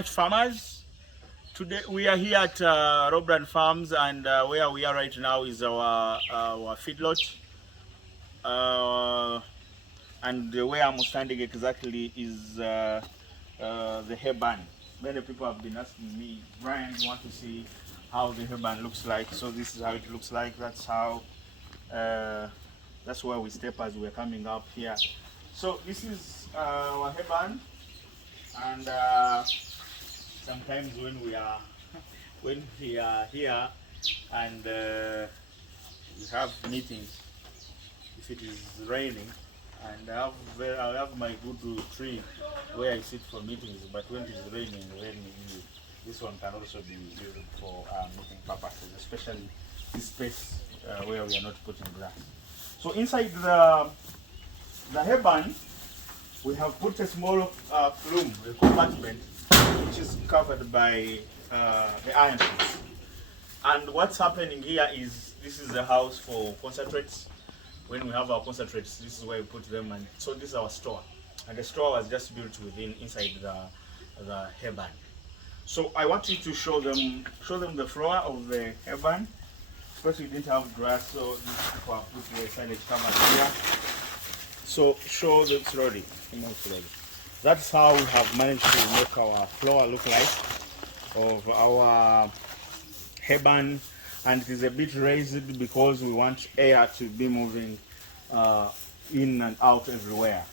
Farmers. Today we are here at Robran Farms, and where we are right now is our feedlot. Uh, and where I'm standing exactly is the headband. Many people have been asking me, Brian, you want to see how the headband looks like? So this is how it looks like. Uh, that's where we step as we're coming up here. So this is our headband, and sometimes when we are here and we have meetings, if it is raining, and I have my good tree where I sit for meetings, but when it is raining, this one can also be used for meeting purposes, especially this space where we are not putting grass. So inside the headband, we have put a small plume, a compartment, which is covered by the iron sheets. And what's happening here is this is the house for concentrates. When we have our concentrates, this is where we put them, and so this is our store. And the store was just built inside the headband. So I want you to show them the floor of the headband. Because we didn't have grass, so this is why I put the silage cover here. So show them slowly. That's how we have managed to make our floor look like of our headband, and it is a bit raised because we want air to be moving in and out everywhere.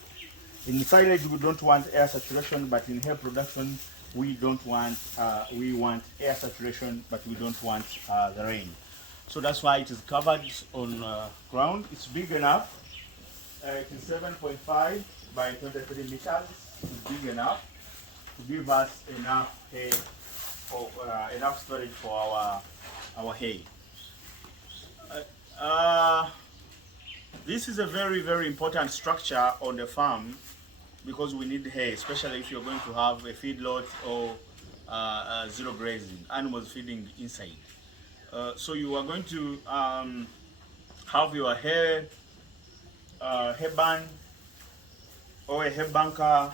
In silage we don't want air saturation, but in hair production we want air saturation, but we don't want the rain. So that's why it is covered on ground. It's big enough. It is 7.5 by 23 meters. It's big enough to give us enough hay, for enough storage for our hay. This is a very important structure on the farm because we need hay, especially if you're going to have a feedlot or zero grazing, animals feeding inside. So you are going to have your hay barn or a hay bunker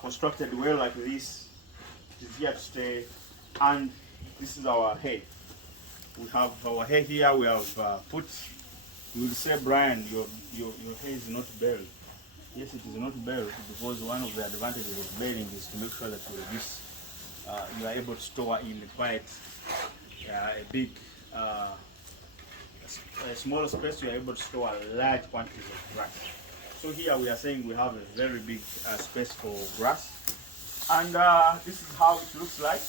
constructed well like this. It is here to stay, and this is our hay. We have our hay here. We have put. You will say, Brian, your hay is not buried. Yes, it is not buried because one of the advantages of burying is to make sure that you are able to store in quite a big, a small space. You are able to store large quantities of grass. So here we are saying we have a very big space for grass, and this is how it looks like.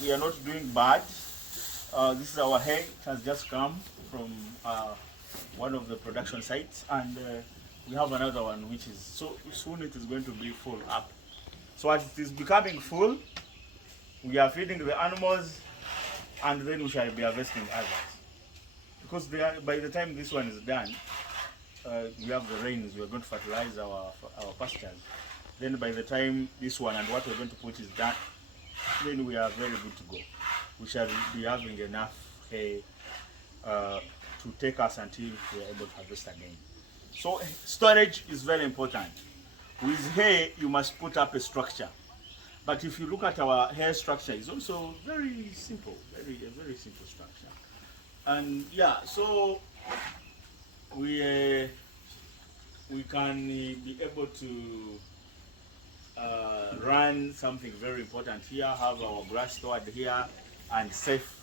We are not doing bad. This is our hay. It has just come from one of the production sites, and we have another one which is, so soon it is going to be full up. So as it is becoming full, we are feeding the animals, and then we shall be harvesting others. Because by the time this one is done, we have the rains, we are going to fertilize our pastures. Then by the time this one and what we're going to put is done, then we are very good to go. We shall be having enough hay to take us until we are able to harvest again. So storage is very important. With hay, you must put up a structure. But if you look at our hair structure, it's also very simple, a very simple structure. And yeah, so we can be able to run something very important here, have our grass stored here and safe,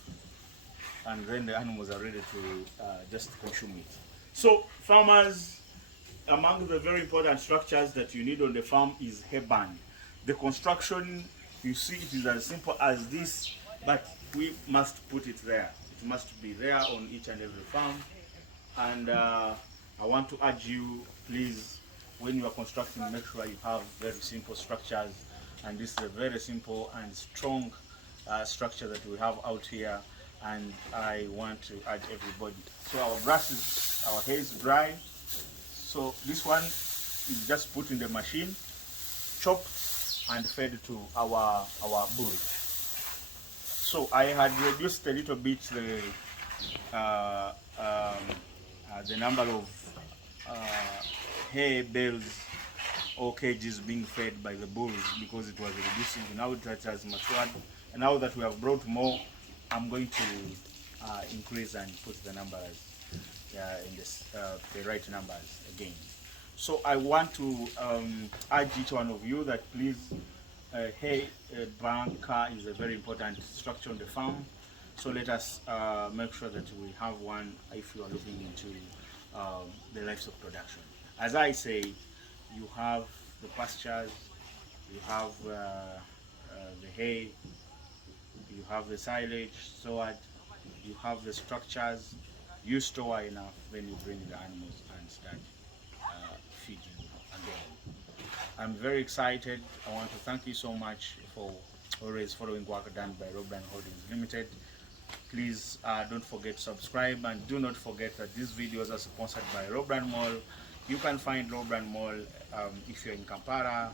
and then the animals are ready to just consume it. So farmers, among the very important structures that you need on the farm is hay barn. The construction, you see, it is as simple as this, but we must put it there. It must be there on each and every farm. And I want to urge you, please, when you are constructing, make sure you have very simple structures. And this is a very simple and strong structure that we have out here. And I want to urge everybody. So our grass is, our hay is dry. So this one is just put in the machine, chopped, and fed to our bull. So I had reduced a little bit the number of hay bales or cages being fed by the bulls because it was reducing. Now that has matured, and now that we have brought more, I'm going to increase and put the numbers in this, the right numbers again. So I want to urge each one of you that please, hay bunker is a very important structure on the farm. So let us make sure that we have one if you are looking into the livestock production. As I say, you have the pastures, you have the hay, you have the silage stored, you have the structures, you store enough, then you bring the animals and start feeding again. I'm very excited. I want to thank you so much for always following work done by Robran Holdings Limited. Please don't forget to subscribe, and do not forget that these videos are sponsored by Robran Mall. You can find Robran Mall if you're in Kampala.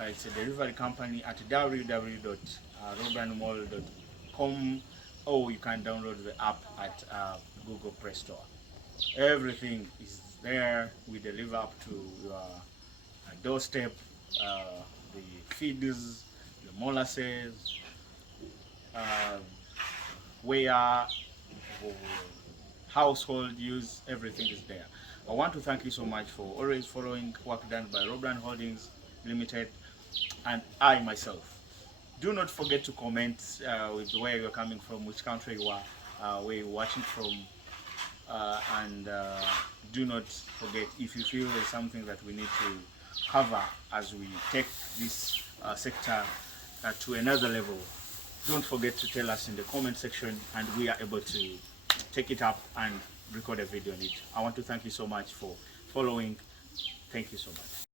It's a delivery company at www.robranmall.com, or you can download the app at Google Play Store. Everything is there. We deliver up to your doorstep, the feeds, the molasses, where for household use, everything is there. I want to thank you so much for always following work done by Robran Holdings Limited and I myself. Do not forget to comment with where you're coming from, which country you are, where you're watching from, and do not forget, if you feel there's something that we need to cover as we take this sector to another level, don't forget to tell us in the comment section, and we are able to take it up and record a video on it. I want to thank you so much for following. Thank you so much.